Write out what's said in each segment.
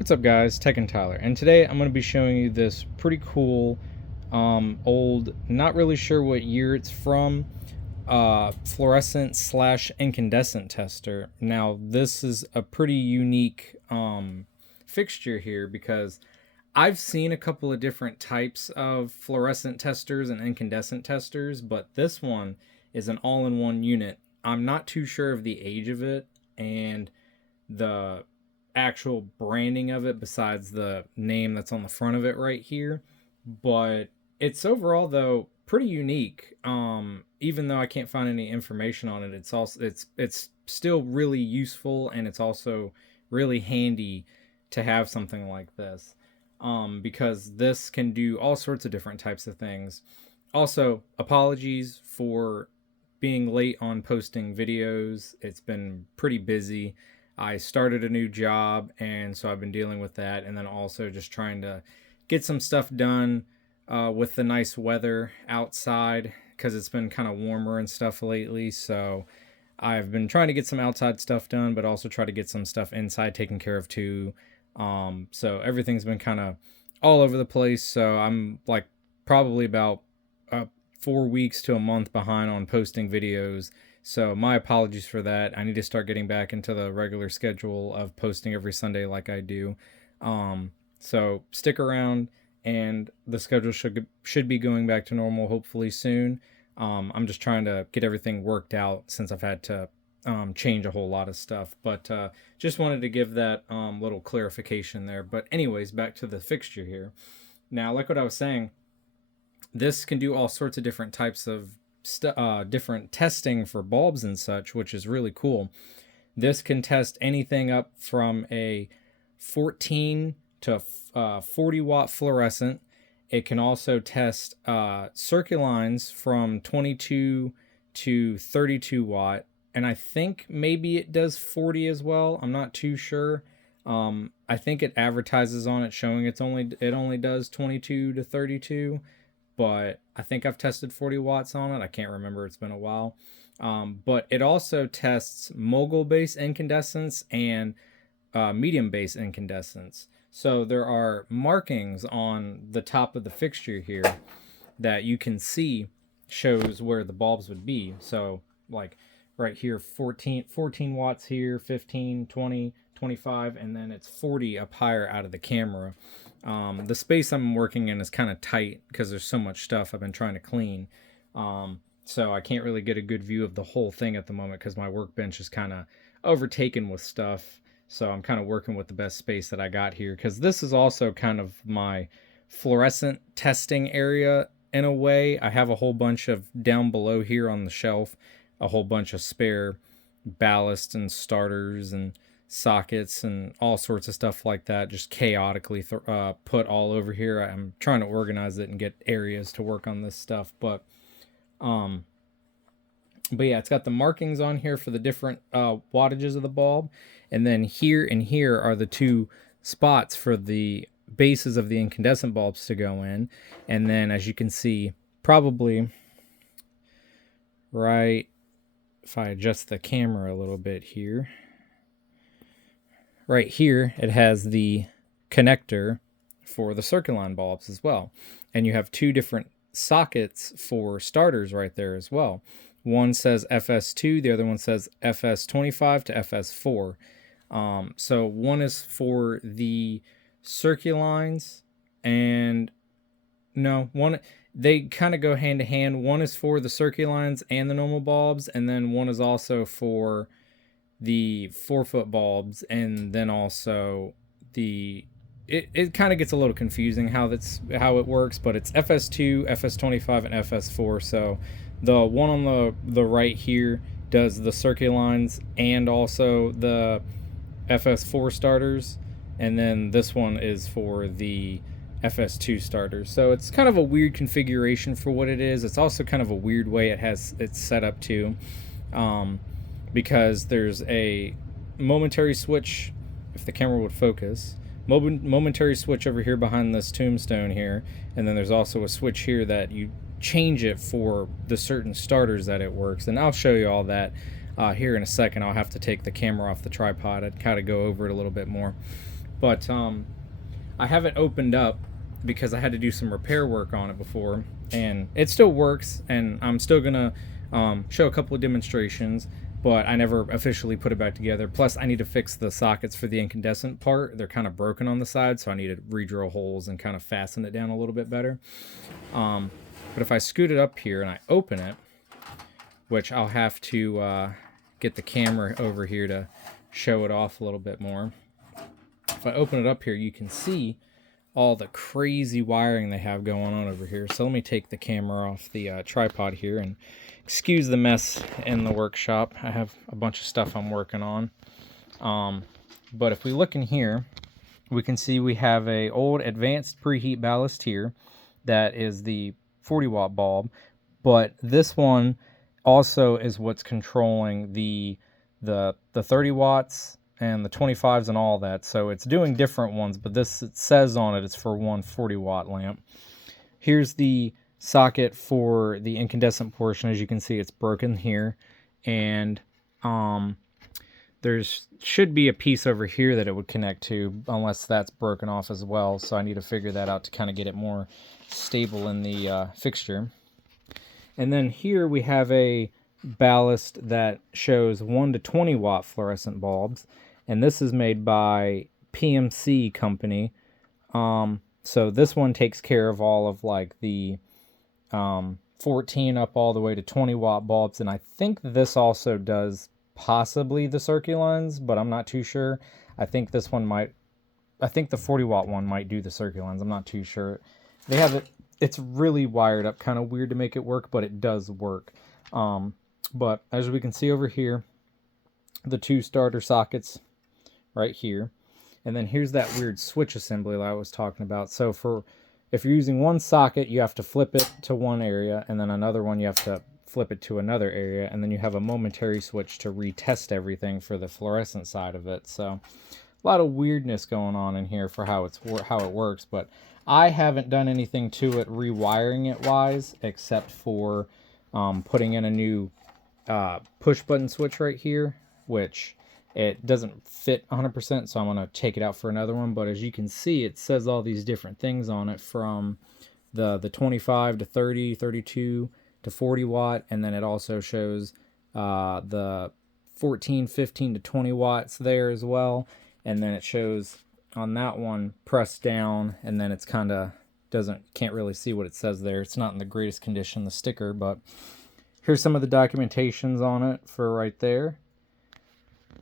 What's up guys, Tech and Tyler, and today I'm going to be showing you this pretty cool old, not really sure what year it's from, fluorescent slash incandescent tester. Now this is a pretty unique fixture here because I've seen a couple of different types of fluorescent testers and incandescent testers, but this one is an all-in-one unit. I'm not too sure of the age of it and the actual branding of it besides the name that's on the front of it right here, but it's overall though pretty unique. Even though I can't find any information on it, it's still really useful, and it's also really handy to have something like this, because this can do all sorts of different types of things. Also, apologies for being late on posting videos. It's been pretty busy. I started a new job, and so I've been dealing with that, and then also just trying to get some stuff done with the nice weather outside, because it's been kind of warmer and stuff lately. So I've been trying to get some outside stuff done, but also try to get some stuff inside taken care of too. So everything's been kind of all over the place. So I'm like probably about 4 weeks to a month behind on posting videos. So my apologies for that. I need to start getting back into the regular schedule of posting every Sunday like I do. So stick around, and the schedule should be going back to normal hopefully soon. I'm just trying to get everything worked out since I've had to change a whole lot of stuff. But just wanted to give that little clarification there. But anyways, back to the fixture here. Now, like what I was saying, this can do all sorts of different types of different testing for bulbs and such, which is really cool. This can test anything up from a 14 to 40 watt fluorescent. It can also test circuit lines from 22 to 32 watt, and I think maybe it does 40 as well. I'm not too sure. I think it advertises on it showing it only does 22 to 32, but I think I've tested 40 watts on it. I can't remember. It's been a while. But it also tests mogul base incandescence and medium base incandescence. So there are markings on the top of the fixture here that you can see shows where the bulbs would be. So like right here, 14 watts here, 15, 20, 25, and then it's 40 up higher out of the camera. The space I'm working in is kind of tight because there's so much stuff I've been trying to clean. So I can't really get a good view of the whole thing at the moment because my workbench is kind of overtaken with stuff. So I'm kind of working with the best space that I got here, because this is also kind of my fluorescent testing area in a way. I have a whole bunch of, down below here on the shelf, a whole bunch of spare ballast and starters and sockets and all sorts of stuff like that, just chaotically put all over here. I'm trying to organize it and get areas to work on this stuff, but yeah, it's got the markings on here for the different wattages of the bulb, and then here and here are the two spots for the bases of the incandescent bulbs to go in. And then, as you can see, probably right, if I adjust the camera a little bit here, right here, it has the connector for the circuit line bulbs as well. And you have two different sockets for starters right there as well. One says FS2, the other one says FS25 to FS4. So one is for the circuit lines, and no, they kind of go hand to hand. One is for the circuit lines and the normal bulbs, and then one is also for the 4-foot bulbs, and then also the it kind of gets a little confusing how it works, but it's FS2, FS25, and FS4. So the one on the right here does the circuit lines and also the FS4 starters, and then this one is for the FS2 starters. So it's kind of a weird configuration for what it is. It's also kind of a weird way it's set up too, because there's a momentary switch, if the camera would focus, momentary switch over here behind this tombstone here, and then there's also a switch here that you change it for the certain starters that it works, and I'll show you all that here in a second. I'll have to take the camera off the tripod and kind of go over it a little bit more. But I haven't opened up because I had to do some repair work on it before, and it still works, and I'm still gonna show a couple of demonstrations, but I never officially put it back together. Plus, I need to fix the sockets for the incandescent part. They're kind of broken on the side, so I need to re-drill holes and kind of fasten it down a little bit better. But if I scoot it up here and I open it, which I'll have to get the camera over here to show it off a little bit more. If I open it up here, you can see all the crazy wiring they have going on over here. So let me take the camera off the tripod here, and excuse the mess in the workshop. I have a bunch of stuff I'm working on. But if we look in here, we can see we have a old advanced preheat ballast here that is the 40 watt bulb, but this one also is what's controlling the 30 watts and the 25s and all that. So it's doing different ones, but this, it says on it, it's for one 40 watt lamp. Here's the socket for the incandescent portion. As you can see, it's broken here, and there's should be a piece over here that it would connect to, unless that's broken off as well. So I need to figure that out to kind of get it more stable in the fixture. And then here we have a ballast that shows 1 to 20 watt fluorescent bulbs, and this is made by PMC company. So this one takes care of all of like the 14 up all the way to 20 watt bulbs, and I think this also does possibly the circulons, but I'm not too sure. I think this one might, I think the 40 watt one might do the circulons. I'm not too sure. They have it, it's really wired up, kind of weird to make it work, but it does work. But as we can see over here, the two starter sockets right here, and then here's that weird switch assembly that I was talking about. So for, if you're using one socket, you have to flip it to one area, and then another one you have to flip it to another area, and then you have a momentary switch to retest everything for the fluorescent side of it. So a lot of weirdness going on in here for how it works, but I haven't done anything to it rewiring it wise, except for putting in a new push button switch right here, which it doesn't fit 100%, so I'm going to take it out for another one. But as you can see, it says all these different things on it, from the 25 to 30, 32 to 40 watt, and then it also shows the 14, 15 to 20 watts there as well. And then it shows on that one pressed down, and then it's kind of can't really see what it says there. It's not in the greatest condition, the sticker, but here's some of the documentations on it for right there.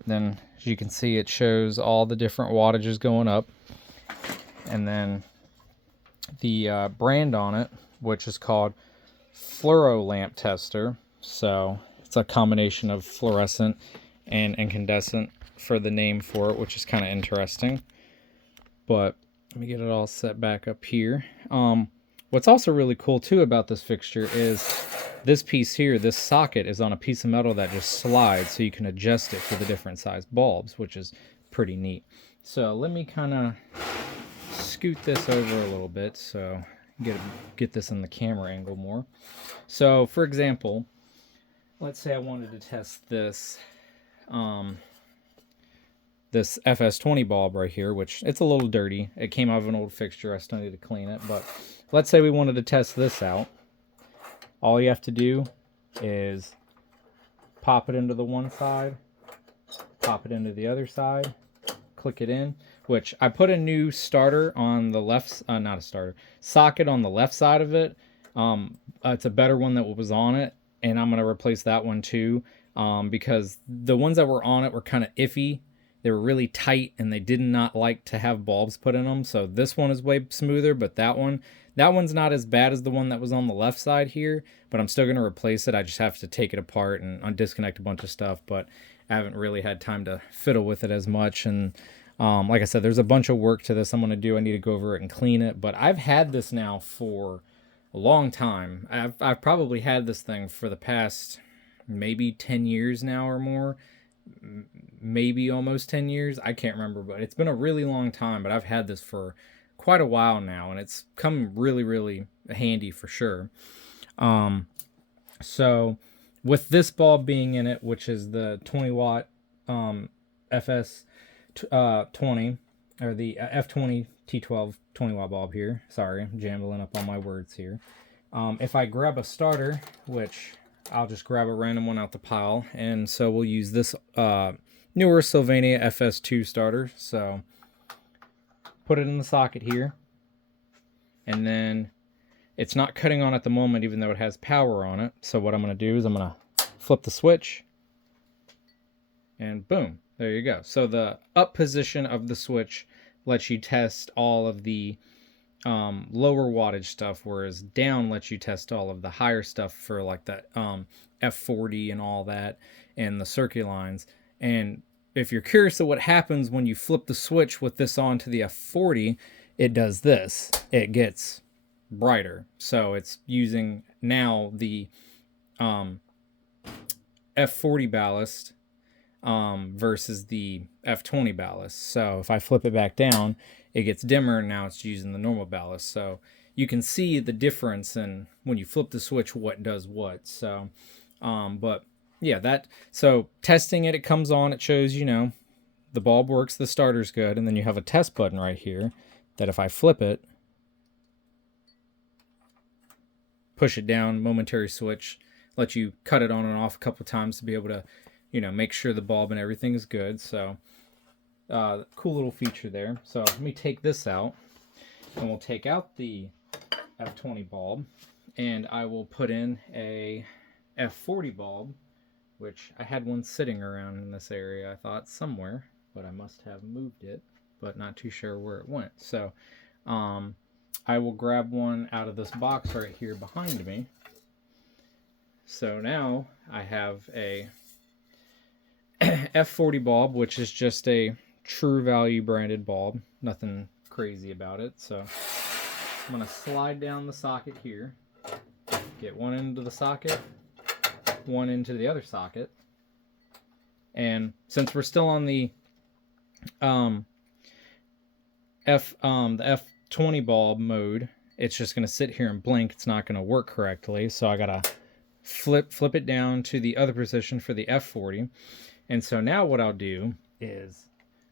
Then as you can see, it shows all the different wattages going up, and then the brand on it, which is called Fluor-O-lamp tester. So it's a combination of fluorescent and incandescent for the name for it, which is kind of interesting. But let me get it all set back up here. What's also really cool too about this fixture is this piece here, this socket is on a piece of metal that just slides, so you can adjust it for the different size bulbs, which is pretty neat. So let me kind of scoot this over a little bit so get this in the camera angle more. So for example, let's say I wanted to test this this FS20 bulb right here, which it's a little dirty. It came out of an old fixture. I still need to clean it. But let's say we wanted to test this out. All you have to do is pop it into the one side, pop it into the other side, click it in, which I put a new starter on the left, not a starter, socket on the left side of it. It's a better one that was on it, and I'm going to replace that one too, because the ones that were on it were kind of iffy. They were really tight, and they did not like to have bulbs put in them. So this one is way smoother, but that one's not as bad as the one that was on the left side here, but I'm still going to replace it. I just have to take it apart and disconnect a bunch of stuff, but I haven't really had time to fiddle with it as much. And like I said, there's a bunch of work to this I'm going to do. I need to go over it and clean it, but I've had this now for a long time. I've probably had this thing for the past maybe 10 years now or more. Maybe almost 10 years. I can't remember, but it's been a really long time, but I've had this for quite a while now, and it's come really, really handy for sure. So with this bulb being in it, which is the 20 watt FS20, or the F20 T12 20 watt bulb here. Sorry, I'm jambling up on my words here. If I grab a starter, which I'll just grab a random one out the pile, and so we'll use this newer Sylvania FS2 starter. So put it in the socket here, and then it's not cutting on at the moment, even though it has power on it. So what I'm going to do is I'm going to flip the switch, and boom, there you go. So the up position of the switch lets you test all of the lower wattage stuff, whereas down lets you test all of the higher stuff for like that F40 and all that, and the circuit lines. And if you're curious of what happens when you flip the switch with this on to the F40, it does this. It gets brighter. So it's using now the F40 ballast versus the F20 ballast. So if I flip it back down, it gets dimmer, and now it's using the normal ballast. So you can see the difference in when you flip the switch what does what. So but yeah, so testing it, it comes on, it shows, you know, the bulb works, the starter's good, and then you have a test button right here that if I flip it, push it down, momentary switch, let you cut it on and off a couple times to be able to, you know, make sure the bulb and everything is good. So cool little feature there. So let me take this out, and we'll take out the F20 bulb, and I will put in a F40 bulb, which I had one sitting around in this area, I thought, somewhere, but I must have moved it, but not too sure where it went. So I will grab one out of this box right here behind me. So now I have a F40 bulb, which is just a True Value branded bulb. Nothing crazy about it. So I'm going to slide down the socket here, get one into the socket, one into the other socket. And since we're still on the F20 bulb mode, it's just going to sit here and blink. It's not going to work correctly. So I got to flip it down to the other position for the F40. And so now what I'll do is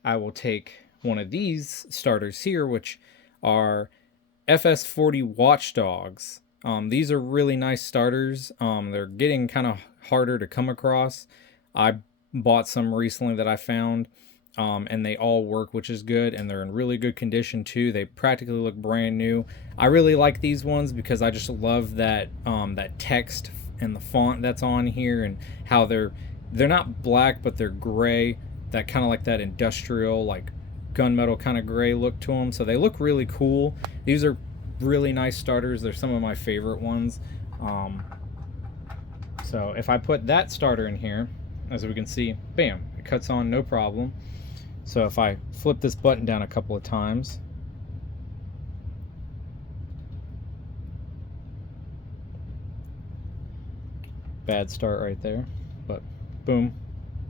I will take one of these starters here, which are FS40 Watchdogs. These are really nice starters. They're getting kind of harder to come across. I bought some recently that I found, and they all work, which is good, and they're in really good condition too. They practically look brand new. I really like these ones because I just love that that text and the font that's on here, and how they're not black, but they're gray, that kind of like that industrial, like gunmetal kind of gray look to them. So they look really cool. These are really nice starters. They're some of my favorite ones. So if I put that starter in here, as we can see, bam, it cuts on no problem. So if I flip this button down a couple of times, bad start right there, but boom,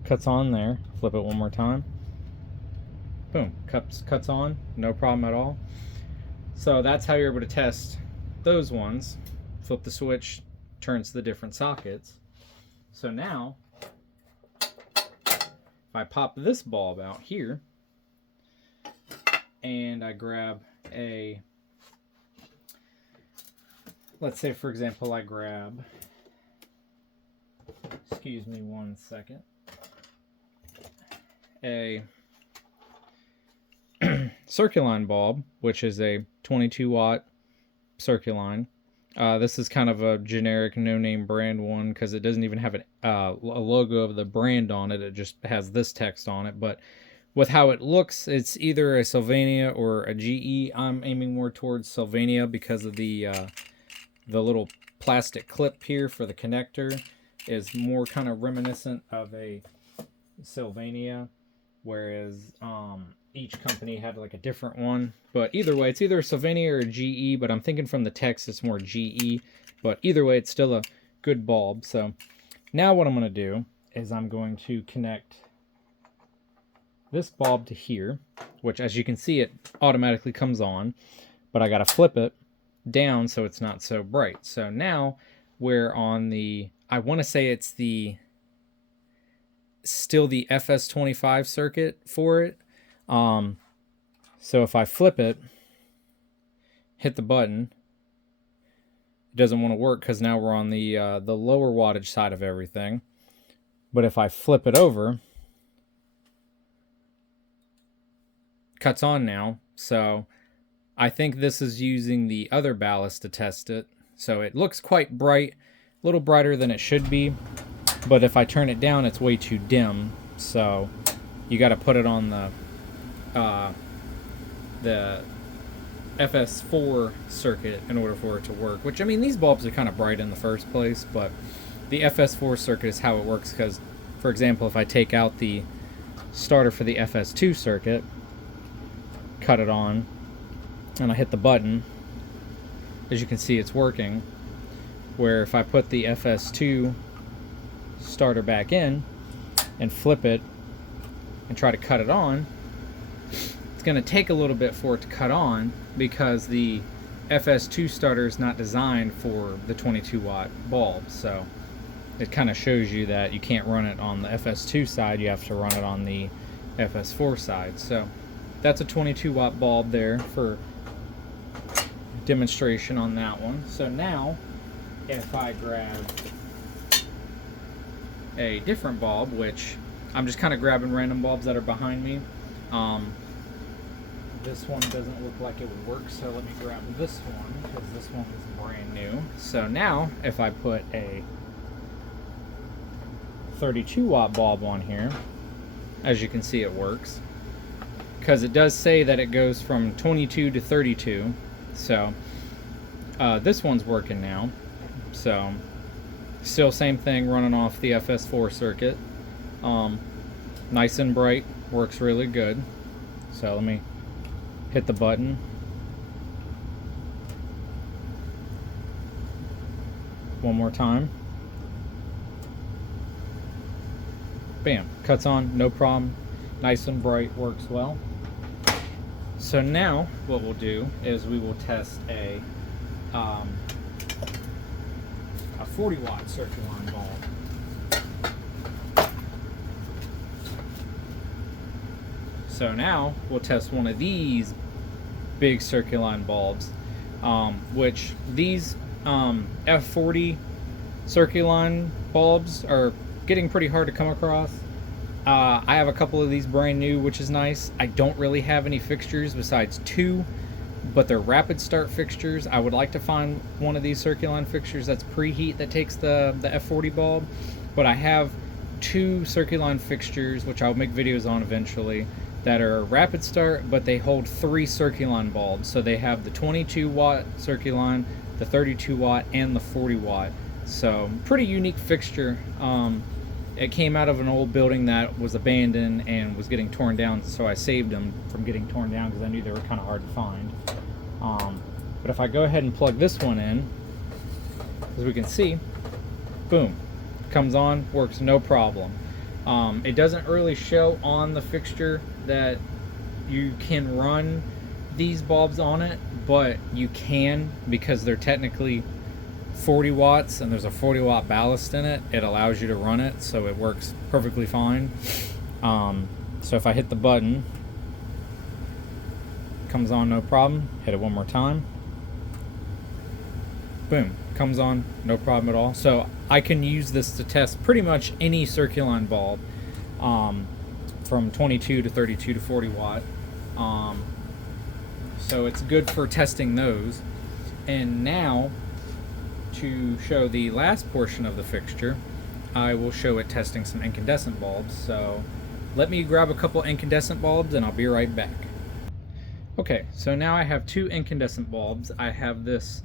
cuts on there. Flip it one more time, boom, cuts on, no problem at all. So that's how you're able to test those ones. Flip the switch, turns the different sockets. So now if I pop this bulb out here and I grab a, let's say for example I grab, excuse me one second, a Circuline bulb, which is a 22 watt Circuline. This is kind of a generic no-name brand one because it doesn't even have a logo of the brand on it. It just has this text on it. But with how it looks, it's either a Sylvania or a GE. I'm aiming more towards Sylvania because of the little plastic clip here for the connector is more kind of reminiscent of a Sylvania, whereas each company had like a different one. But either way, it's either a Sylvania or a GE, but I'm thinking from the text it's more GE. But either way, it's still a good bulb. So now what I'm going to do is I'm going to connect this bulb to here, which as you can see, it automatically comes on, but I got to flip it down so it's not so bright. So now we're on the, I want to say it's still the FS25 circuit for it. So if I flip it, hit the button, it doesn't want to work because now we're on the lower wattage side of everything. But if I flip it over, cuts on now. So I think this is using the other ballast to test it. So it looks quite bright, a little brighter than it should be. But if I turn it down, it's way too dim. So you got to put it on the FS4 circuit in order for it to work. Which, I mean, these bulbs are kind of bright in the first place, but the FS4 circuit is how it works. Because, for example, if I take out the starter for the FS2 circuit, cut it on, and I hit the button, as you can see, it's working. Where if I put the FS2 starter back in and flip it and try to cut it on, it's going to take a little bit for it to cut on because the FS2 starter is not designed for the 22 watt bulb. So it kind of shows you that you can't run it on the FS2 side, you have to run it on the FS4 side. So that's a 22 watt bulb there for demonstration on that one. So now if I grab a different bulb, which I'm just kind of grabbing random bulbs that are behind me. This one doesn't look like it would work, so let me grab this one because this one is brand new. So now if I put a 32 watt bulb on here, as you can see, it works because it does say that it goes from 22 to 32. So this one's working now. So still same thing, running off the FS4 circuit. Nice and bright, works really good. So let me hit the button. One more time. Bam, cuts on, no problem. Nice and bright, works well. So now what we'll do is we will test a 40 watt circular bulb. So now we'll test one of these big circular bulbs, which these F40 circular bulbs are getting pretty hard to come across. I have a couple of these brand new, which is nice. I don't really have any fixtures besides two, but they're rapid start fixtures. I would like to find one of these circular fixtures that's preheat that takes the F40 bulb, but I have two circular fixtures, which I'll make videos on eventually, that are rapid start, but they hold 3 circular bulbs. So they have the 22 watt circular, the 32 watt, and the 40 watt. So pretty unique fixture. It came out of an old building that was abandoned and was getting torn down, so I saved them from getting torn down because I knew they were kind of hard to find. But if I go ahead and plug this one in, as we can see, boom, comes on, works no problem. It doesn't really show on the fixture that you can run these bulbs on it, but you can because they're technically 40 watts and there's a 40 watt ballast in it. It allows you to run it, so it works perfectly fine. So if I hit the button, it comes on no problem. Hit it one more time, boom, comes on no problem at all. So I can use this to test pretty much any circular bulb, from 22 to 32 to 40 watt. So it's good for testing those. And now, to show the last portion of the fixture, I will show it testing some incandescent bulbs. So let me grab a couple incandescent bulbs and I'll be right back. Okay, so now I have 2 incandescent bulbs. I have this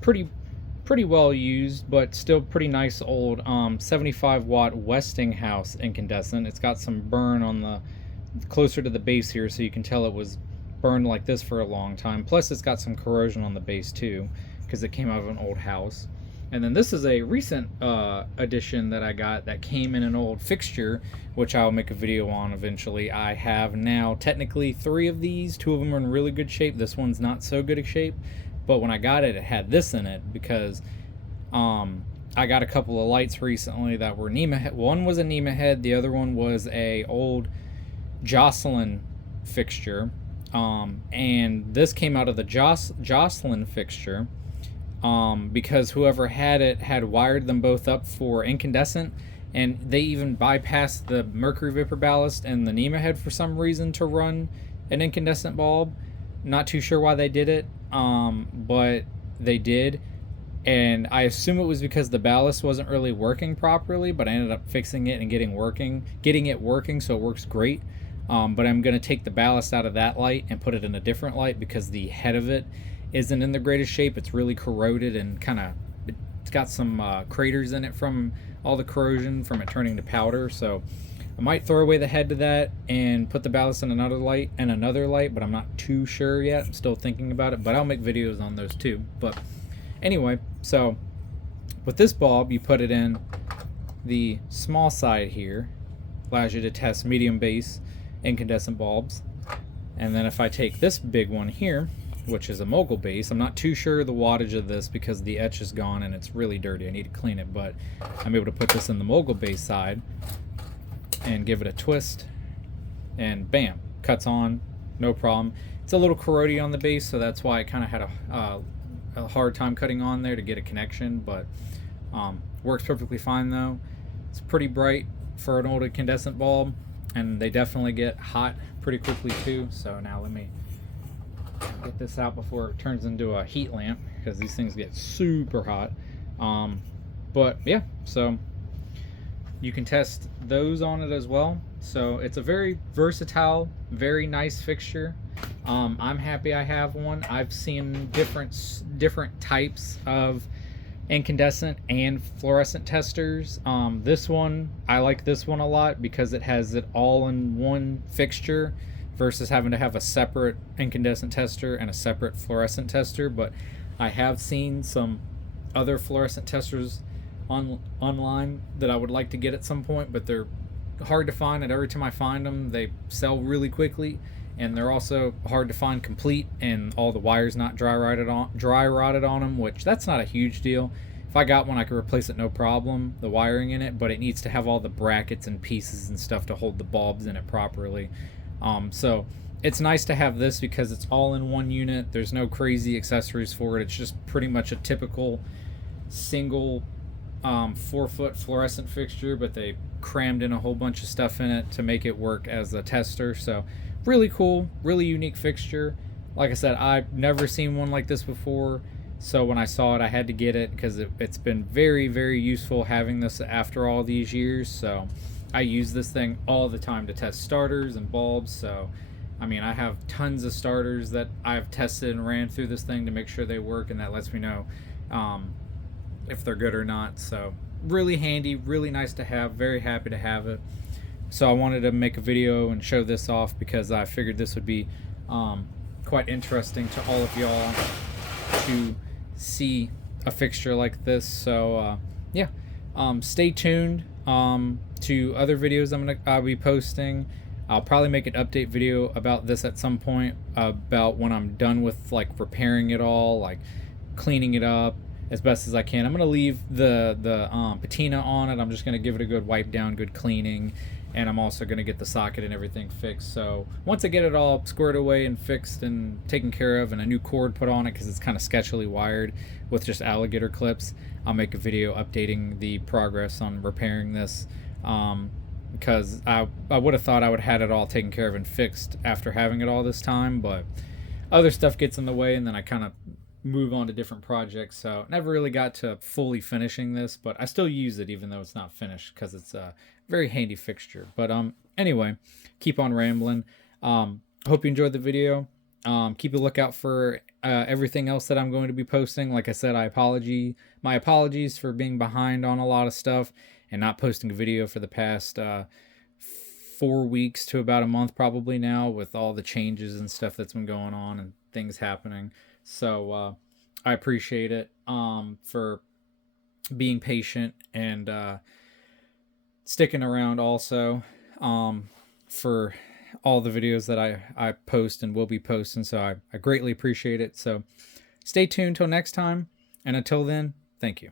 pretty well used but still pretty nice old 75 watt Westinghouse incandescent. It's got some burn on the closer to the base here, so you can tell it was burned like this for a long time. Plus it's got some corrosion on the base too, because it came out of an old house. And then this is a recent addition that I got that came in an old fixture, which I'll make a video on eventually. I have now technically 3 of these. 2 of them are in really good shape. This one's not so good a shape, but when I got it, it had this in it because I got a couple of lights recently that were NEMA head. One was a NEMA head, the other one was a old Jocelyn fixture. And this came out of the Jocelyn fixture, because whoever had it had wired them both up for incandescent, and they even bypassed the mercury vapor ballast and the NEMA head for some reason to run an incandescent bulb. Not too sure why they did it, but they did. And I assume it was because the ballast wasn't really working properly, but I ended up fixing it and getting it working, so it works great. But I'm going to take the ballast out of that light and put it in a different light because the head of it isn't in the greatest shape. It's really corroded and it's got some craters in it from all the corrosion from it turning to powder. So I might throw away the head to that and put the ballast in another light, but I'm not too sure yet. I'm still thinking about it, but I'll make videos on those too. But anyway, so with this bulb, you put it in the small side here. Allows you to test medium base incandescent bulbs. And then if I take this big one here, which is a mogul base, I'm not too sure the wattage of this because the etch is gone and it's really dirty. I need to clean it, but I'm able to put this in the mogul base side and give it a twist, and bam, cuts on, no problem. It's a little corrody on the base, so that's why I kind of had a hard time cutting on there to get a connection, but works perfectly fine though. It's pretty bright for an old incandescent bulb, and they definitely get hot pretty quickly too. So now let me get this out before it turns into a heat lamp, because these things get super hot. But yeah, so you can test those on it as well. So it's a very versatile, very nice fixture. I'm happy I have one. I've seen different types of incandescent and fluorescent testers. This one, I like this one a lot because it has it all in one fixture versus having to have a separate incandescent tester and a separate fluorescent tester. But I have seen some other fluorescent testers online that I would like to get at some point, but they're hard to find, and every time I find them they sell really quickly, and they're also hard to find complete, and all the wires not dry rotted on them, which that's not a huge deal. If I got one, I could replace it no problem, the wiring in it, but it needs to have all the brackets and pieces and stuff to hold the bulbs in it properly. So it's nice to have this because it's all in one unit. There's no crazy accessories for it. It's just pretty much a typical single 4-foot fluorescent fixture, but they crammed in a whole bunch of stuff in it to make it work as a tester. So really cool, really unique fixture. Like I said, I've never seen one like this before, so when I saw it I had to get it because it's been very, very useful having this after all these years. So I use this thing all the time to test starters and bulbs. So I mean, I have tons of starters that I've tested and ran through this thing to make sure they work, and that lets me know if they're good or not. So really handy, really nice to have, very happy to have it. So I wanted to make a video and show this off because I figured this would be quite interesting to all of y'all to see a fixture like this. So yeah, stay tuned to other videos I'll be posting. I'll probably make an update video about this at some point, about when I'm done with like repairing it all, like cleaning it up as best as I can. I'm gonna leave the patina on it. I'm just gonna give it a good wipe down, good cleaning, and I'm also gonna get the socket and everything fixed. So once I get it all squared away and fixed and taken care of, and a new cord put on it because it's kind of sketchily wired with just alligator clips, I'll make a video updating the progress on repairing this. Because I would have thought I would have had it all taken care of and fixed after having it all this time, but other stuff gets in the way, and then I kind of move on to different projects, so never really got to fully finishing this, but I still use it even though it's not finished because it's a very handy fixture. But anyway, keep on rambling. Hope you enjoyed the video. Keep a lookout for everything else that I'm going to be posting. Like I said, my apologies for being behind on a lot of stuff and not posting a video for the past 4 weeks to about a month probably now, with all the changes and stuff that's been going on and things happening. So I appreciate it for being patient and sticking around also for all the videos that I post and will be posting. So I greatly appreciate it. So stay tuned till next time, and until then, thank you.